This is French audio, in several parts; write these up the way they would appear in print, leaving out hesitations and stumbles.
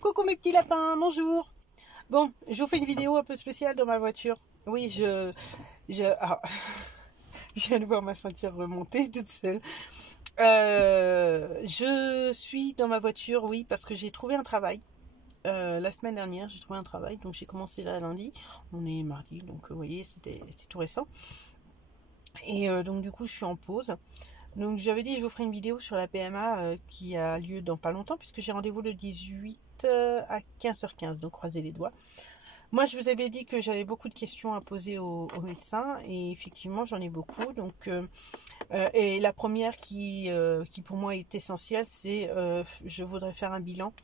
Coucou mes petits lapins, bonjour. Bon, je vous fais une vidéo un peu spéciale dans ma voiture. Oui, je viens de voir ma ceinture remonter toute seule. Je suis dans ma voiture, oui, parce que j'ai trouvé un travail. La semaine dernière, j'ai trouvé un travail, donc j'ai commencé là lundi. On est mardi, donc vous voyez, c'est tout récent. Et donc du coup, je suis en pause. Donc j'avais dit je vous ferai une vidéo sur la PMA qui a lieu dans pas longtemps puisque j'ai rendez-vous le 18 à 15h15, donc croisez les doigts. Moi je vous avais dit que j'avais beaucoup de questions à poser au médecin et effectivement j'en ai beaucoup. Donc et la première qui pour moi est essentielle, c'est je voudrais faire un bilan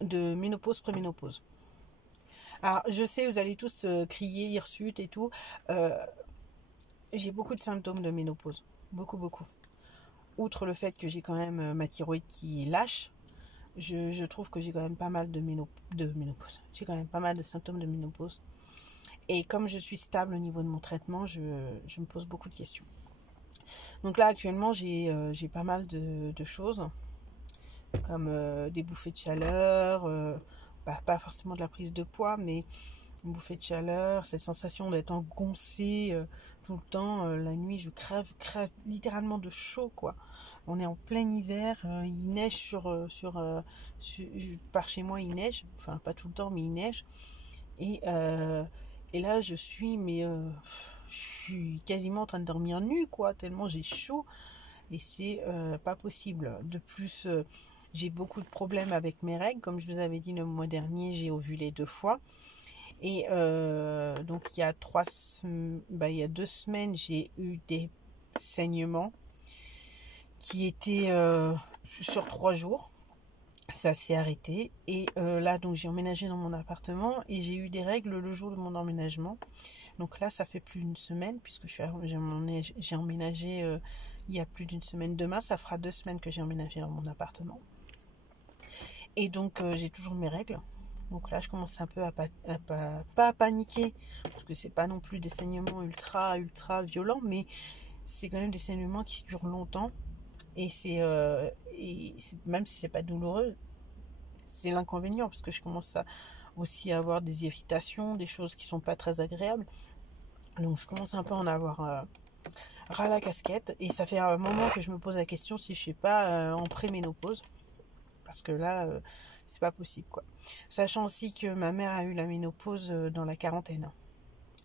de ménopause, préménopause. Alors je sais vous allez tous crier, hirsute et tout. J'ai beaucoup de symptômes de ménopause, beaucoup. Outre le fait que j'ai quand même ma thyroïde qui lâche, je trouve que j'ai quand même pas mal de ménopause. J'ai quand même pas mal de symptômes de ménopause. Et comme je suis stable au niveau de mon traitement, je me pose beaucoup de questions. Donc là, actuellement, j'ai pas mal de choses, comme des bouffées de chaleur, pas forcément de la prise de poids, mais une bouffée de chaleur, cette sensation d'être engoncée tout le temps. La nuit, je crève littéralement de chaud, quoi. On est en plein hiver, il neige par chez moi, il neige, enfin pas tout le temps, mais il neige. Et là, je suis quasiment en train de dormir nue, quoi, tellement j'ai chaud. Et c'est pas possible. De plus, j'ai beaucoup de problèmes avec mes règles. Comme je vous avais dit le mois dernier, j'ai ovulé 2 fois. Et donc il y a 2 semaines, j'ai eu des saignements qui étaient sur 3 jours. Ça s'est arrêté. Et là, donc j'ai emménagé dans mon appartement et j'ai eu des règles le jour de mon emménagement. Donc là, ça fait plus d'une semaine puisque j'ai emménagé il y a plus d'une semaine. Demain, ça fera 2 semaines que j'ai emménagé dans mon appartement. Et donc j'ai toujours mes règles. Donc là, je commence un peu pas à paniquer, parce que c'est pas non plus des saignements ultra violents, mais c'est quand même des saignements qui durent longtemps. Et même si c'est pas douloureux, c'est l'inconvénient, parce que je commence aussi à avoir des irritations, des choses qui sont pas très agréables. Donc je commence un peu à en avoir ras la casquette. Et ça fait un moment que je me pose la question si je suis pas en préménopause. Parce que là, c'est pas possible, quoi. Sachant aussi que ma mère a eu la ménopause dans la quarantaine.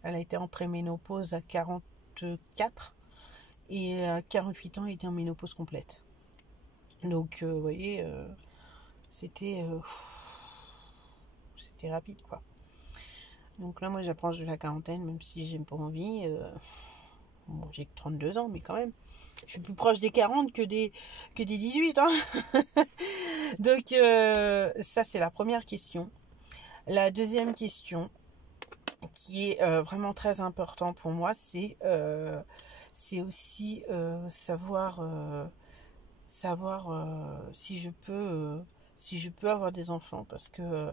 Elle a été en préménopause à 44 et à 48 ans, elle était en ménopause complète. Donc, vous voyez, c'était rapide, quoi. Donc là, moi, j'approche de la quarantaine, même si j'ai pas envie. Bon, j'ai que 32 ans, mais quand même. Je suis plus proche des 40 que des 18, hein. Donc, ça, c'est la première question. La deuxième question, qui est vraiment très important pour moi, c'est aussi savoir si je peux avoir des enfants, parce que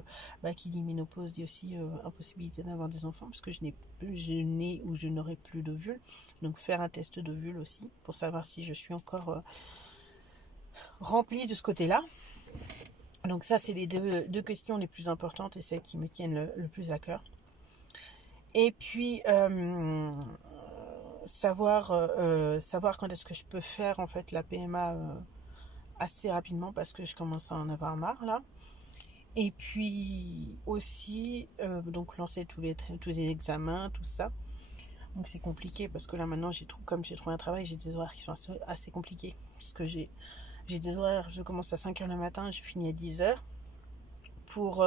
qui dit ménopause dit aussi impossibilité d'avoir des enfants, parce que je n'ai ou je n'aurai plus d'ovules. Donc faire un test d'ovules aussi pour savoir si je suis encore remplie de ce côté-là. Donc ça, c'est les deux questions les plus importantes et celles qui me tiennent le plus à cœur. Et puis savoir quand est-ce que je peux faire en fait la PMA assez rapidement, parce que je commence à en avoir marre là. Et puis aussi donc lancer tous les examens, tout ça. Donc c'est compliqué parce que là maintenant comme j'ai trouvé un travail, j'ai des horaires qui sont assez compliqués, puisque j'ai des horaires, je commence à 5h le matin, je finis à 10h. Pour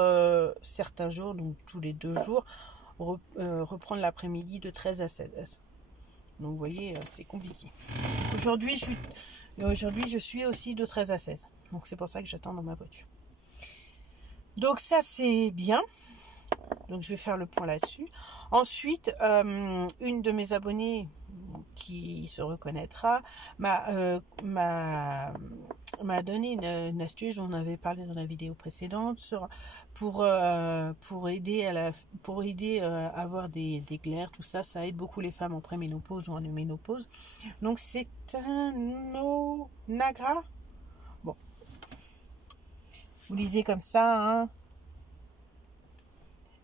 certains jours, donc tous les 2 jours, reprendre l'après-midi de 13 à 16. Donc vous voyez, c'est compliqué. Aujourd'hui, je suis aussi de 13 à 16. Donc c'est pour ça que j'attends dans ma voiture. Donc ça, c'est bien. Donc je vais faire le point là-dessus. Ensuite, une de mes abonnées qui se reconnaîtra m'a donné une astuce. J'en avais parlé dans la vidéo précédente pour aider à avoir des glaires, tout ça. Ça aide beaucoup les femmes en préménopause ou en ménopause. Donc c'est un Onagra. Bon, vous lisez comme ça, hein.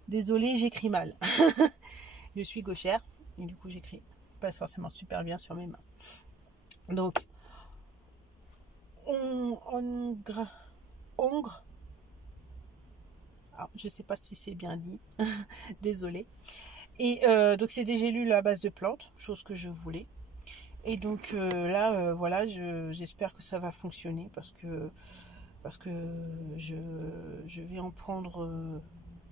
Désolée, j'écris mal. Je suis gauchère et du coup j'écris pas forcément super bien sur mes mains. Donc, ongre. Alors, je sais pas si c'est bien dit. Désolée. Et donc c'est des gélules à base de plantes, chose que je voulais. Et donc là, voilà, j'espère que ça va fonctionner parce que je vais en prendre.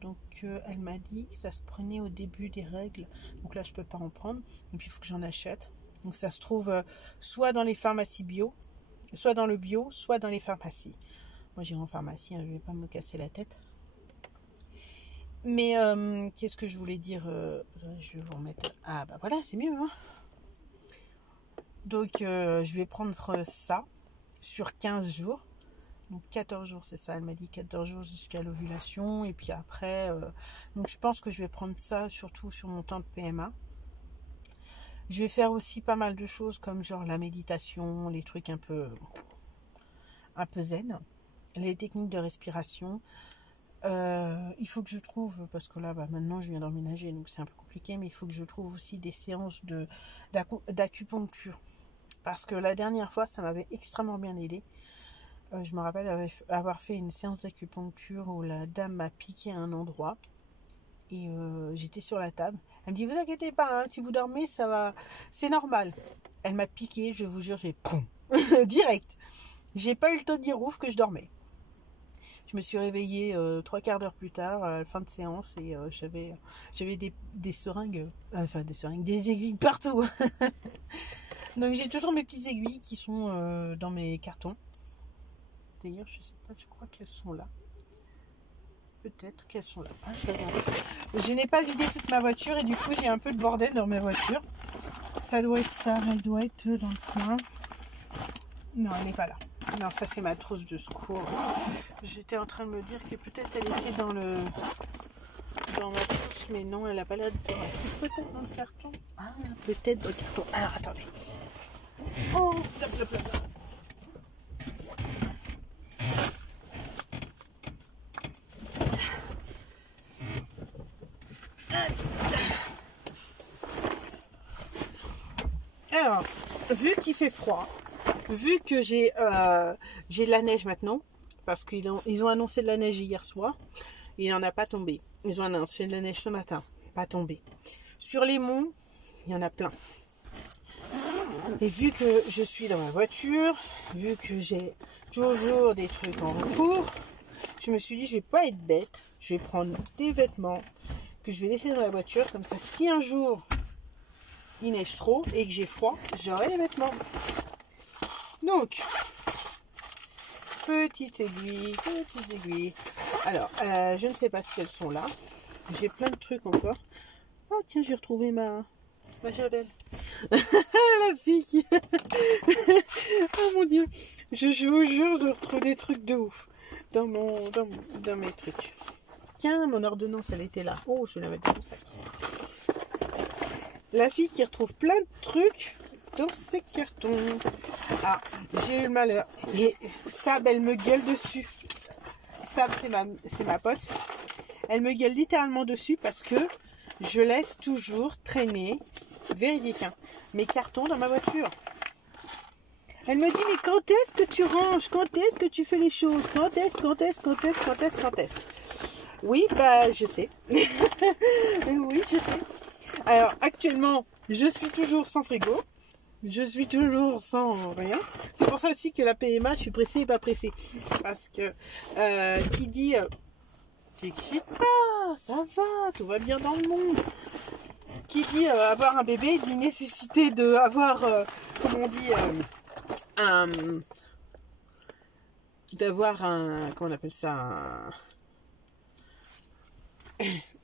Donc elle m'a dit que ça se prenait au début des règles. Donc là, je peux pas en prendre. Et puis il faut que j'en achète. Donc ça se trouve soit dans les pharmacies bio, soit dans le bio, soit dans les pharmacies. Moi j'irai en pharmacie, hein, je vais pas me casser la tête. Mais qu'est-ce que je voulais dire, je vais vous remettre. Ah bah voilà, c'est mieux, hein. Donc je vais prendre ça sur 15 jours. Donc 14 jours, c'est ça, elle m'a dit 14 jours jusqu'à l'ovulation. Et puis après, donc je pense que je vais prendre ça surtout sur mon temps de PMA. Je vais faire aussi pas mal de choses comme genre la méditation, les trucs un peu zen, les techniques de respiration. Il faut que je trouve, parce que là maintenant je viens d'emménager donc c'est un peu compliqué, mais il faut que je trouve aussi des séances d'acupuncture, parce que la dernière fois ça m'avait extrêmement bien aidé. Je me rappelle avoir fait une séance d'acupuncture où la dame m'a piqué à un endroit et j'étais sur la table. Elle me dit, vous inquiétez pas, hein, si vous dormez ça va, c'est normal. Elle m'a piqué, je vous jure, j'ai poum direct. J'ai pas eu le temps de dire ouf que je dormais. Je me suis réveillée 3/4 d'heure plus tard, à la fin de séance, et j'avais des seringues, des aiguilles partout. Donc j'ai toujours mes petites aiguilles qui sont dans mes cartons. D'ailleurs, je sais pas, je crois qu'elles sont là. Peut-être qu'elles sont là. Ah, je n'ai pas vidé toute ma voiture et du coup j'ai un peu de bordel dans ma voiture. Ça doit être ça, elle doit être dans le coin. Non, elle n'est pas là. Non, ça c'est ma trousse de secours. J'étais en train de me dire que peut-être elle était dans ma trousse, mais non, elle n'a pas l'air de... Peut-être dans le carton. Ah, peut-être dans le carton. Alors, attendez. Oh, plop. Alors, vu qu'il fait froid, vu que j'ai de la neige maintenant, parce qu'ils ont annoncé de la neige hier soir, et il n'en a pas tombé. Ils ont annoncé de la neige ce matin, pas tombé. Sur les monts, il y en a plein. Et vu que je suis dans ma voiture, vu que j'ai toujours des trucs en cours, je me suis dit, je vais pas être bête, je vais prendre des vêtements que je vais laisser dans la voiture, comme ça, si un jour il neige trop et que j'ai froid, j'aurai les vêtements. Donc, petite aiguille. Alors, je ne sais pas si elles sont là. J'ai plein de trucs encore. Oh tiens, j'ai retrouvé ma javel. La fille qui... Oh mon dieu. Je vous jure, je retrouve des trucs de ouf dans mes trucs. Tiens, mon ordonnance, elle était là. Oh, je vais la mettre dans mon sac. La fille qui retrouve plein de trucs dans ses cartons. Ah, j'ai eu le malheur. Et Sab, elle me gueule dessus. Sab, c'est ma pote. Elle me gueule littéralement dessus parce que je laisse toujours traîner, véridique, hein, mes cartons dans ma voiture. Elle me dit, mais quand est-ce que tu ranges? Quand est-ce que tu fais les choses? Quand est-ce? Oui, bah, je sais. Oui, je sais. Alors, actuellement, je suis toujours sans frigo. Je suis toujours sans rien. C'est pour ça aussi que la PMA, je suis pressée et pas pressée. Parce que, qui dit... T'inquiète pas, ça va, tout va bien dans le monde. Qui dit avoir un bébé, dit nécessité de avoir, comment on dit, d'avoir un... Comment on appelle ça,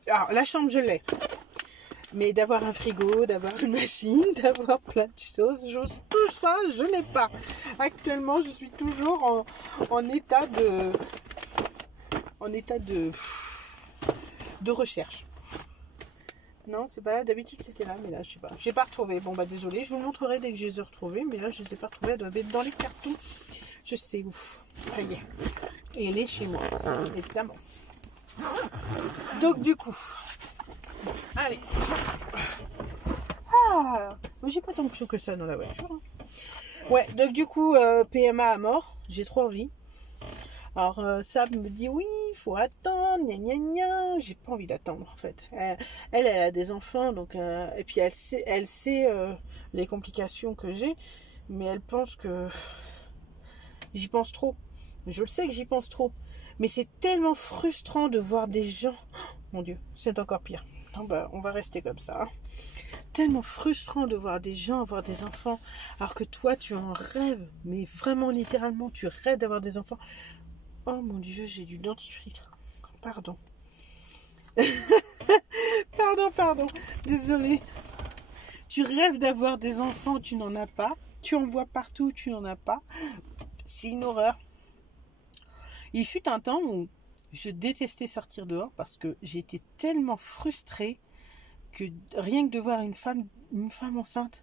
alors, la chambre, je l'ai. Mais d'avoir un frigo, d'avoir une machine, d'avoir plein de choses, tout ça, je n'ai pas. Actuellement, je suis toujours en état de recherche. Non, c'est pas là. D'habitude, c'était là, mais là, je sais pas. J'ai pas retrouvé. Bon, bah, désolé. Je vous le montrerai dès que je les ai retrouvés. Mais là, je les ai pas retrouvés. Elle doit être dans les cartons. Je sais où. Ça y est. Et elle est chez moi, évidemment. Donc du coup, allez. Ah, j'ai pas tant de chaud que ça dans la voiture. Hein. Ouais, donc du coup, PMA à mort, j'ai trop envie. Alors Sam me dit oui, il faut attendre, gna gna gna. J'ai pas envie d'attendre en fait. Elle a des enfants, donc et puis elle sait les complications que j'ai, mais elle pense que j'y pense trop. Je le sais que j'y pense trop, mais c'est tellement frustrant de voir des gens. Oh, mon Dieu, c'est encore pire. On va rester comme ça. Hein. Tellement frustrant de voir des gens avoir des enfants, alors que toi tu en rêves, mais vraiment littéralement tu rêves d'avoir des enfants. Oh mon Dieu, j'ai du dentifrice. Pardon. Pardon. Désolée. Tu rêves d'avoir des enfants, tu n'en as pas. Tu en vois partout, tu n'en as pas. C'est une horreur. Il fut un temps où je détestais sortir dehors parce que j'étais tellement frustrée que rien que de voir une femme enceinte,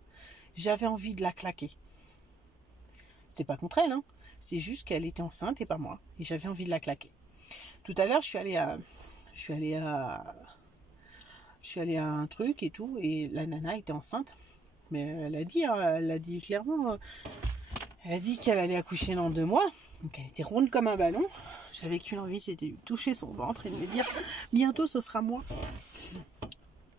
j'avais envie de la claquer. C'est pas contre elle, hein. C'est juste qu'elle était enceinte et pas moi. Et j'avais envie de la claquer. Tout à l'heure, je suis allée à un truc et tout, et la nana était enceinte. Mais elle a dit clairement, elle a dit qu'elle allait accoucher dans 2 mois. Donc elle était ronde comme un ballon. J'avais qu'une envie, c'était de toucher son ventre et de me dire, bientôt ce sera moi.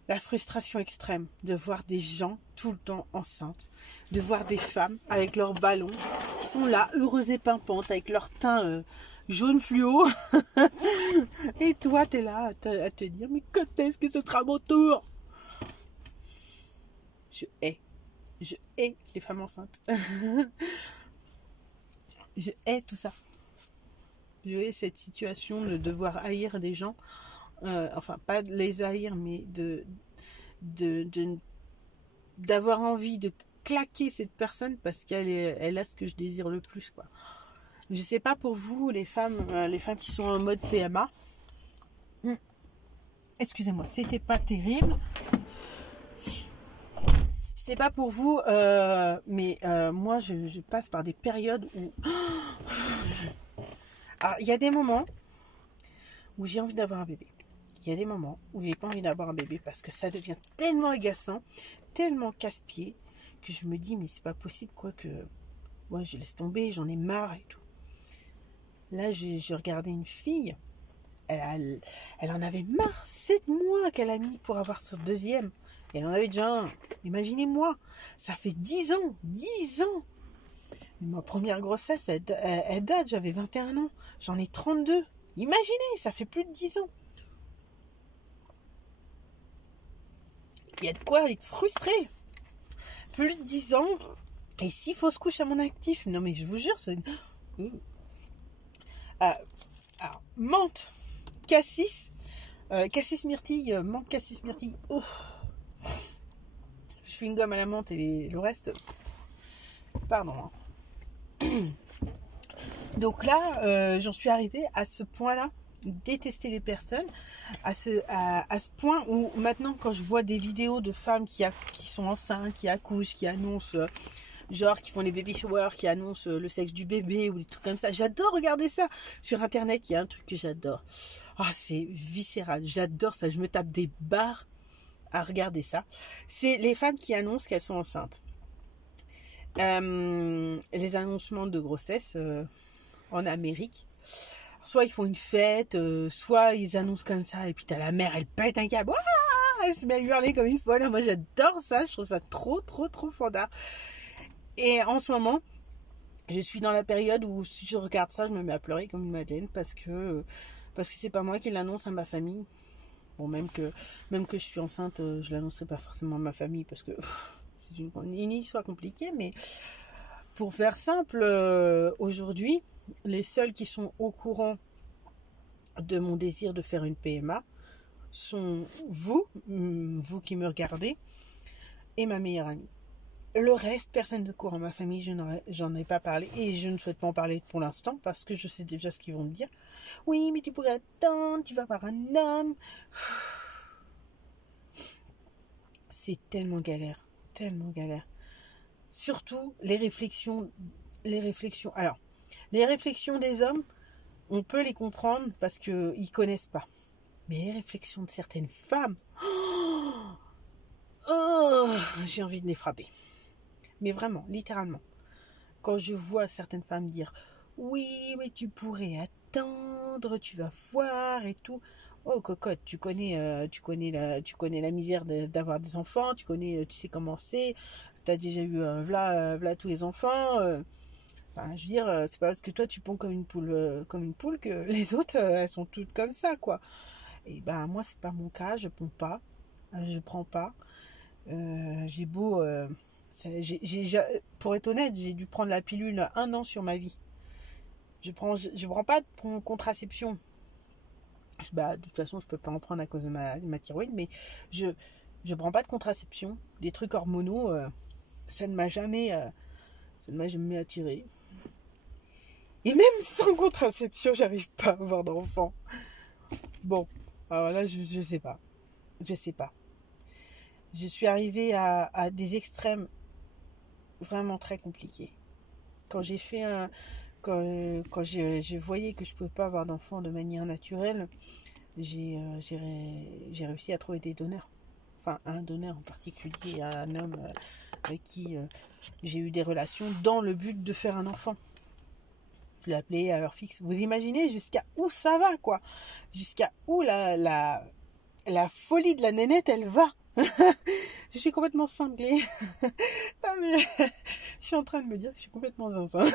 La frustration extrême de voir des gens tout le temps enceintes, de voir des femmes avec leurs ballons, qui sont là, heureuses et pimpantes, avec leur teint jaune fluo. Et toi, t'es là à te dire, mais quand est-ce que ce sera mon tour? Je hais les femmes enceintes. Je hais tout ça. Je hais cette situation de devoir haïr des gens. Enfin, pas de les haïr, mais d'avoir envie de claquer cette personne parce elle a ce que je désire le plus, quoi. Je sais pas pour vous, les femmes qui sont en mode PMA. Excusez-moi, c'était pas terrible. Je sais pas pour vous, mais moi je passe par des périodes où... Alors, il y a des moments où j'ai envie d'avoir un bébé. Il y a des moments où j'ai pas envie d'avoir un bébé parce que ça devient tellement agaçant, tellement casse-pied, que je me dis, mais c'est pas possible, quoi, que... Ouais, je laisse tomber, j'en ai marre et tout. Là, j'ai regardé une fille, elle en avait marre, 7 mois qu'elle a mis pour avoir son deuxième. Et elle en avait déjà un. Imaginez-moi, ça fait 10 ans, 10 ans. Ma première grossesse, elle date, j'avais 21 ans, j'en ai 32. Imaginez, ça fait plus de 10 ans. Il y a de quoi être frustré. Plus de 10 ans, et 6 fausses couches à mon actif. Non mais je vous jure, c'est... Alors, menthe, cassis, cassis myrtille, menthe, cassis myrtille. Oh. Je suis une gomme à la menthe et le reste... Pardon. Donc là, j'en suis arrivée à ce point-là, détester les personnes, à ce point où maintenant quand je vois des vidéos de femmes qui sont enceintes, qui accouchent, qui annoncent, genre qui font les baby showers, qui annoncent le sexe du bébé ou des trucs comme ça, j'adore regarder ça. Sur internet, il y a un truc que j'adore. Ah, c'est viscéral, j'adore ça, je me tape des barres à regarder ça. C'est les femmes qui annoncent qu'elles sont enceintes. Les annoncements de grossesse en Amérique, soit ils font une fête, soit ils annoncent comme ça et puis t'as la mère, elle pète un câble, elle se met à hurler comme une folle. Moi j'adore ça, je trouve ça trop fandard. Et en ce moment je suis dans la période où si je regarde ça je me mets à pleurer comme une madeleine parce que c'est pas moi qui l'annonce à ma famille. Bon, même que je suis enceinte, je l'annoncerai pas forcément à ma famille parce que c'est une histoire compliquée, mais pour faire simple, aujourd'hui, les seuls qui sont au courant de mon désir de faire une PMA sont vous qui me regardez, et ma meilleure amie. Le reste, personne ne courant. Ma famille, j'en ai pas parlé, et je ne souhaite pas en parler pour l'instant, parce que je sais déjà ce qu'ils vont me dire. Oui, mais tu pourrais attendre, tu vas avoir un homme. C'est tellement galère. Surtout les réflexions. Alors, les réflexions des hommes, on peut les comprendre parce qu'ils connaissent pas. Mais les réflexions de certaines femmes, oh, j'ai envie de les frapper. Mais vraiment, littéralement. Quand je vois certaines femmes dire « Oui, mais tu pourrais attendre, tu vas voir et tout. » Oh cocotte, tu connais la misère d'avoir des enfants, tu sais comment c'est, tu as déjà eu v'là tous les enfants. Enfin, je veux dire, c'est pas parce que toi tu ponds comme une poule que les autres elles sont toutes comme ça, quoi. Et ben moi c'est pas mon cas, je ponds pas, je prends pas. J'ai beau, pour être honnête, j'ai dû prendre la pilule 1 an sur ma vie. Je prends pas de contraception. Bah, de toute façon, je peux pas en prendre à cause de ma thyroïde, mais je prends pas de contraception. Les trucs hormonaux, ça ne m'a jamais attiré. Et même sans contraception, j'arrive pas à avoir d'enfant. Bon, alors là, je sais pas. Je sais pas. Je suis arrivée à des extrêmes vraiment très compliqués. Quand j'ai fait quand je voyais que je pouvais pas avoir d'enfant de manière naturelle, j'ai réussi à trouver des donneurs. Enfin, un donneur en particulier, un homme avec qui j'ai eu des relations dans le but de faire un enfant. Je l'ai appelé à l'heure fixe. Vous imaginez jusqu'à où ça va, quoi. Jusqu'à où la folie de la nénette, elle va. Je suis complètement cinglée. Non, mais je suis en train de me dire que je suis complètement zinzin.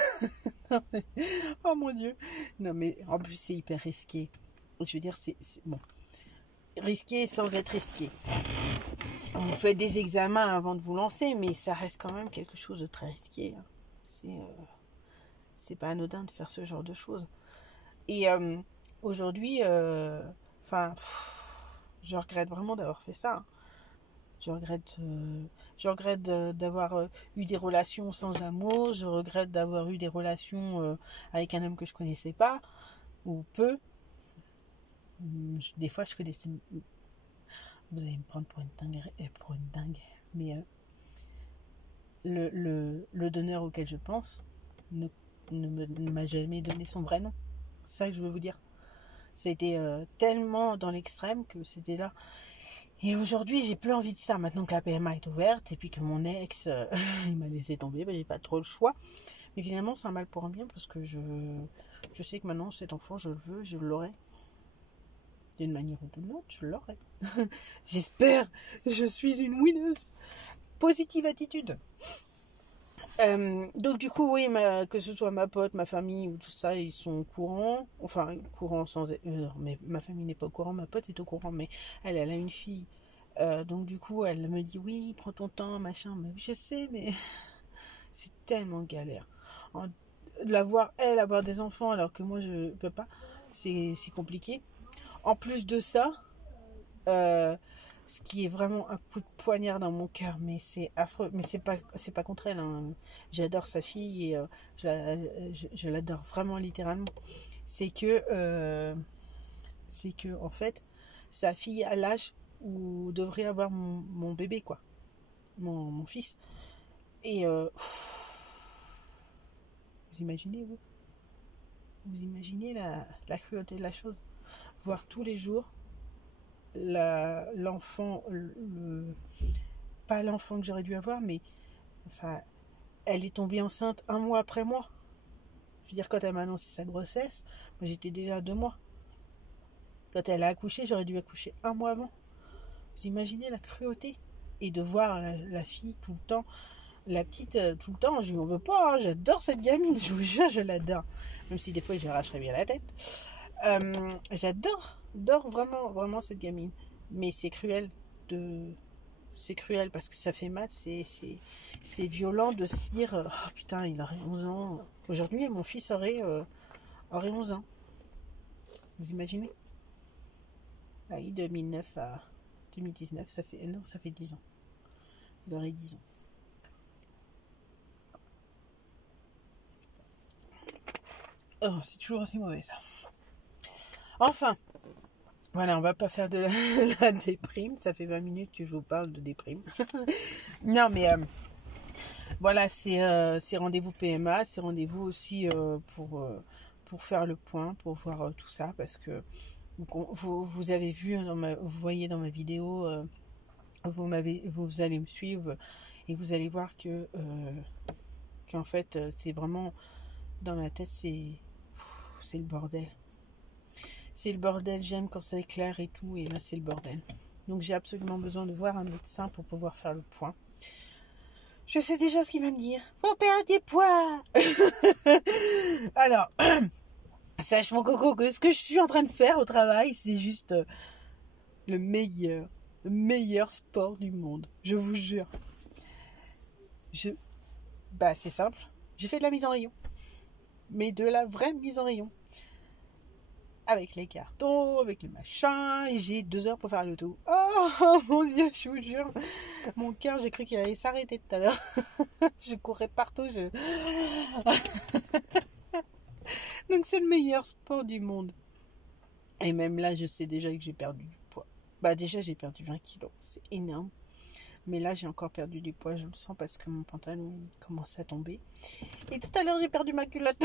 Non, mais, oh mon Dieu. Non, mais en plus, c'est hyper risqué. Je veux dire, c'est bon. Risqué sans être risqué. Vous faites des examens avant de vous lancer, mais ça reste quand même quelque chose de très risqué. C'est pas anodin de faire ce genre de choses. Et aujourd'hui, enfin, je regrette vraiment d'avoir fait ça. Je regrette d'avoir eu des relations sans amour. Je regrette d'avoir eu des relations avec un homme que je connaissais pas ou peu. Des fois, je fais des... Vous allez me prendre pour une dingue. Mais le donneur auquel je pense ne m'a jamais donné son vrai nom. C'est ça que je veux vous dire. C'était tellement dans l'extrême que c'était là. Et aujourd'hui, j'ai plus envie de ça. Maintenant que la PMA est ouverte et puis que mon ex, il m'a laissé tomber, j'ai pas trop le choix. Mais finalement, c'est un mal pour un bien parce que je sais que maintenant, cet enfant, je le veux, je l'aurai. D'une manière ou d'une autre, je l'aurai. J'espère. Je suis une winneuse. Positive attitude. Donc du coup, oui, que ce soit ma pote, ma famille ou tout ça, ils sont au courant. Enfin, au courant sans... mais ma famille n'est pas au courant, ma pote est au courant, mais elle a une fille. Donc du coup, elle me dit, oui, prends ton temps, machin. Mais je sais, mais c'est tellement galère. De la voir, elle, avoir des enfants, alors que moi, je peux pas, c'est compliqué. En plus de ça... ce qui est vraiment un coup de poignard dans mon cœur, mais c'est affreux, mais c'est pas contre elle, hein. J'adore sa fille et je l'adore vraiment littéralement. C'est que en fait sa fille a l'âge où devrait avoir mon bébé, quoi, mon fils. Et vous imaginez la cruauté de la chose, voir tous les jours l'enfant, pas l'enfant que j'aurais dû avoir, mais enfin, elle est tombée enceinte 1 mois après moi. Je veux dire, quand elle m'a annoncé sa grossesse, moi j'étais déjà à 2 mois. Quand elle a accouché, j'aurais dû accoucher 1 mois avant. Vous imaginez la cruauté? Et de voir la fille tout le temps, la petite tout le temps, je lui en veux pas, hein. J'adore cette gamine, je vous jure, je l'adore. Même si des fois je lui arracherais bien la tête. J'adore vraiment cette gamine. Mais c'est cruel parce que ça fait mal, c'est violent de se dire oh putain, il aurait 11 ans. Aujourd'hui, mon fils aurait 11 ans. Vous imaginez? Ah, de 2009 à 2019, ça fait 10 ans. Il aurait 10 ans. Oh, c'est toujours aussi mauvais ça. Enfin, voilà, on va pas faire de la déprime. Ça fait 20 minutes que je vous parle de déprime. Non, mais voilà, c'est rendez-vous PMA. C'est rendez-vous aussi pour faire le point, pour voir tout ça. Parce que Vous avez vu, vous voyez dans ma vidéo, vous allez me suivre et vous allez voir qu'en fait, c'est vraiment, dans ma tête, c'est le bordel. C'est le bordel, j'aime quand c'est clair et tout, et là c'est le bordel. Donc j'ai absolument besoin de voir un médecin pour pouvoir faire le point. Je sais déjà ce qu'il va me dire. Faut perdre des poids. Alors, sache mon coco que ce que je suis en train de faire au travail, c'est juste le meilleur sport du monde. Je vous jure. C'est simple. J'ai fait de la mise en rayon. Mais de la vraie mise en rayon. Avec les cartons, avec les machins, et j'ai 2 heures pour faire le tout. Oh mon Dieu, je vous jure, mon cœur, j'ai cru qu'il allait s'arrêter tout à l'heure. Je courais partout. Donc c'est le meilleur sport du monde. Et même là, je sais déjà que j'ai perdu du poids. Déjà, j'ai perdu 20 kilos, c'est énorme. Mais là, j'ai encore perdu du poids, je le sens parce que mon pantalon commence à tomber. Et tout à l'heure, j'ai perdu ma culotte.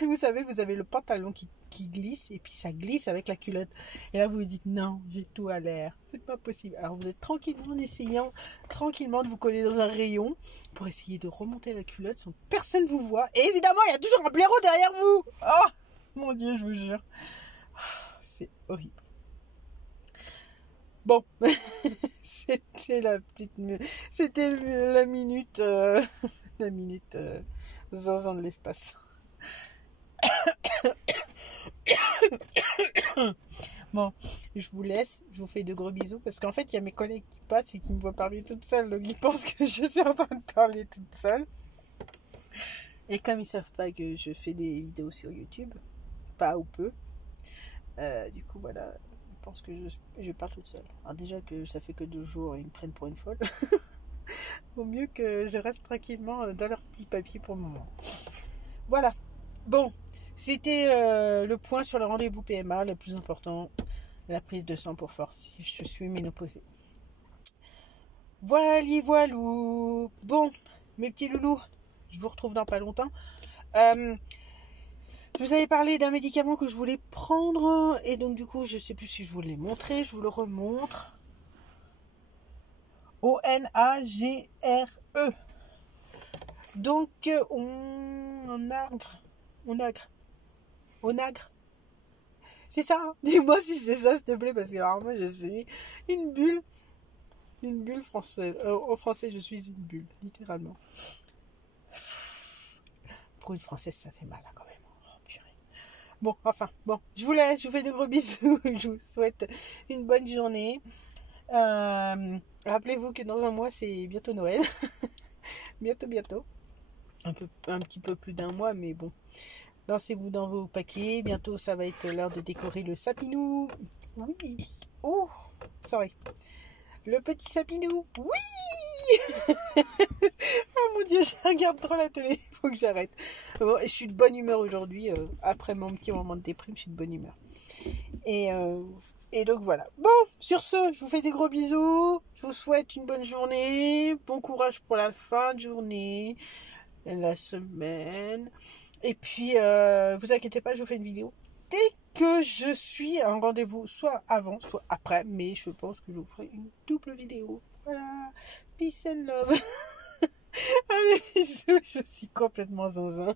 Vous savez, vous avez le pantalon qui glisse et puis ça glisse avec la culotte. Et là, vous vous dites non, j'ai tout à l'air. C'est pas possible. Alors, vous êtes tranquillement en essayant tranquillement de vous coller dans un rayon pour essayer de remonter la culotte sans que personne vous voit. Et évidemment, il y a toujours un blaireau derrière vous. Oh, mon Dieu, je vous jure. C'est horrible. Bon, c'était la minute, zinzin de l'espace. Bon, je vous laisse, je vous fais de gros bisous parce qu'en fait il y a mes collègues qui passent et qui me voient parler toute seule, donc ils pensent que je suis en train de parler toute seule. Et comme ils savent pas que je fais des vidéos sur YouTube, pas ou peu, du coup voilà, ils pensent que je parle toute seule. Alors déjà que ça fait que 2 jours, ils me prennent pour une folle. Vaut mieux que je reste tranquillement dans leur petit papier pour le moment. Voilà, bon. C'était le point sur le rendez-vous PMA, le plus important, la prise de sang pour force, si je suis ménopausée. Voilou. Bon, mes petits loulous, je vous retrouve dans pas longtemps. Je vous avais parlé d'un médicament que je voulais prendre, et donc du coup, je sais plus si je vous l'ai montré, je vous le remontre. ONAGRE. Donc, Onagre. C'est ça, hein. Dis-moi si c'est ça, s'il te plaît, parce que alors moi je suis une bulle française. Au français, je suis une bulle, littéralement. Pour une française, ça fait mal, hein, quand même. Oh, purée. Bon, enfin, je vous laisse, je vous fais de gros bisous, je vous souhaite une bonne journée. Rappelez-vous que dans un mois, c'est bientôt Noël. bientôt. Un petit peu plus d'un mois, mais bon. Lancez-vous dans vos paquets. Bientôt, ça va être l'heure de décorer le sapinou. Oui. Oh, sorry. Le petit sapinou. Oui. Oh mon Dieu, je regarde trop la télé. Il faut que j'arrête. Bon, je suis de bonne humeur aujourd'hui. Après mon petit moment de déprime, je suis de bonne humeur. Et donc voilà. Bon, sur ce, je vous fais des gros bisous. Je vous souhaite une bonne journée. Bon courage pour la fin de journée. La semaine. Et puis, vous inquiétez pas, je vous fais une vidéo dès que je suis en rendez-vous, soit avant, soit après, mais je pense que je vous ferai une double vidéo. Voilà, peace and love. Allez, bisous, je suis complètement zinzin.